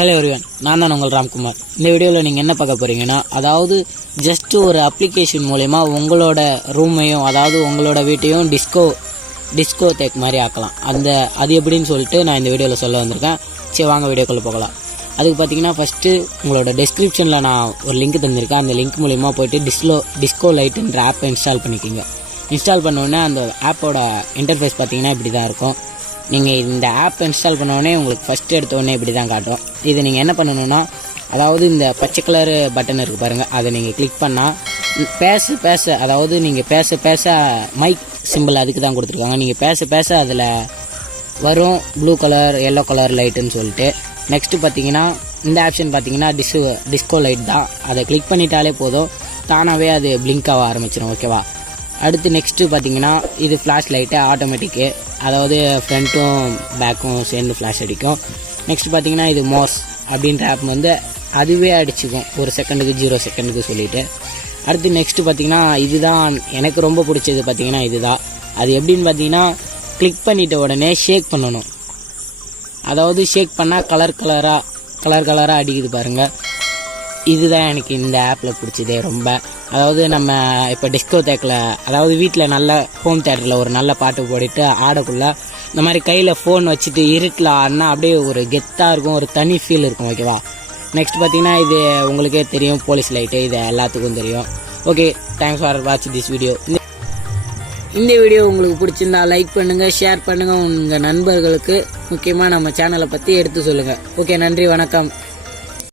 Hello everyone, நான் தான் உங்கள் ராம்குமார். இந்த வீடியோவில் நீங்கள் என்ன பார்க்க போகிறீங்கன்னா, அதாவது ஜஸ்ட் ஒரு அப்ளிகேஷன் மூலயமா உங்களோட ரூமையும் அதாவது உங்களோட வீட்டையும் டிஸ்கோ தேக் மாதிரி ஆக்கலாம். அது எப்படின்னு சொல்லிட்டு நான் இந்த வீடியோவில் சொல்ல வந்திருக்கேன். சரி, வாங்க வீடியோக்குள்ளே போகலாம். அதுக்கு பார்த்தீங்கன்னா ஃபஸ்ட்டு உங்களோட டெஸ்கிரிப்ஷனில் நான் ஒரு லிங்க் தந்திருக்கேன். அந்த லிங்க் மூலிமா போய்ட்டு டிஸ்கோ லைட்டுன்ற ஆப்பை இன்ஸ்டால் பண்ணிக்கிங்க. இன்ஸ்டால் பண்ணோடனே அந்த ஆப்போட இன்டர்ஃபேஸ் பார்த்தீங்கன்னா இப்படி தான் இருக்கும். நீங்கள் இந்த ஆப் இன்ஸ்டால் பண்ணோடனே உங்களுக்கு ஃபஸ்ட்டு எடுத்தோடனே இப்படி தான் காட்டும். இதை நீங்கள் என்ன பண்ணணுன்னா, அதாவது இந்த பச்சை கலர் பட்டன் இருக்குது பாருங்கள், அதை நீங்கள் கிளிக் பண்ணால் பேச அதாவது நீங்கள் பேச மைக் சிம்பிள் அதுக்கு தான் கொடுத்துருக்காங்க. நீங்கள் பேச அதில் வரும் ப்ளூ கலர் எல்லோ கலர் லைட்டுன்னு சொல்லிட்டு. நெக்ஸ்ட்டு பார்த்தீங்கன்னா இந்த ஆப்ஷன் பார்த்தீங்கன்னா டிஸ்கோ லைட் தான். அதை கிளிக் பண்ணிட்டாலே போதும், தானாகவே அது பிளிங்க் ஆக ஆரம்பிச்சிடும். ஓகேவா? அடுத்து நெக்ஸ்ட்டு பார்த்தீங்கன்னா இது ஃப்ளாஷ் லைட்டு ஆட்டோமேட்டிக்கு, அதாவது ஃப்ரண்ட்டும் பேக்கும் சேர்ந்து ஃப்ளாஷ் அடிக்கும். நெக்ஸ்ட் பார்த்தீங்கன்னா இது மோஸ் அப்படின்ற ஆப் வந்து அதுவே அடிச்சுக்கும் 1 செகண்டுக்கு 0 செகண்டுக்கு சொல்லிவிட்டு. அடுத்து நெக்ஸ்ட்டு பார்த்தீங்கன்னா இதுதான் எனக்கு ரொம்ப பிடிச்சது. பார்த்தீங்கன்னா இதுதான் அது. எப்படின்னு பார்த்தீங்கன்னா கிளிக் பண்ணிட்ட உடனே ஷேக் பண்ணணும். அதாவது ஷேக் பண்ணால் கலர் கலராக அடிக்குது பாருங்கள். இதுதான் எனக்கு இந்த ஆப்பில் பிடிச்சதே ரொம்ப. அதாவது நம்ம இப்போ டிஸ்கோ தேக்கில், அதாவது வீட்டில் நல்ல ஹோம் தேட்டரில் ஒரு நல்ல பாட்டு போட்டுட்டு ஆடக்குள்ள இந்த மாதிரி கையில் ஃபோன் வச்சுட்டு இருட்டில் ஆடினா அப்படியே ஒரு கெத்தாக இருக்கும், ஒரு தனி ஃபீல் இருக்கும். ஓகேவா? நெக்ஸ்ட் பார்த்தீங்கன்னா இது உங்களுக்கே தெரியும், போலீஸ் லைட்டு, இது எல்லாத்துக்கும் தெரியும். Okay, thanks for watch this video. இந்த வீடியோ உங்களுக்கு பிடிச்சிருந்தா லைக் பண்ணுங்கள், ஷேர் பண்ணுங்கள், உங்கள் நண்பர்களுக்கு முக்கியமாக நம்ம சேனலை பற்றி எடுத்து சொல்லுங்கள். ஓகே, நன்றி, வணக்கம்.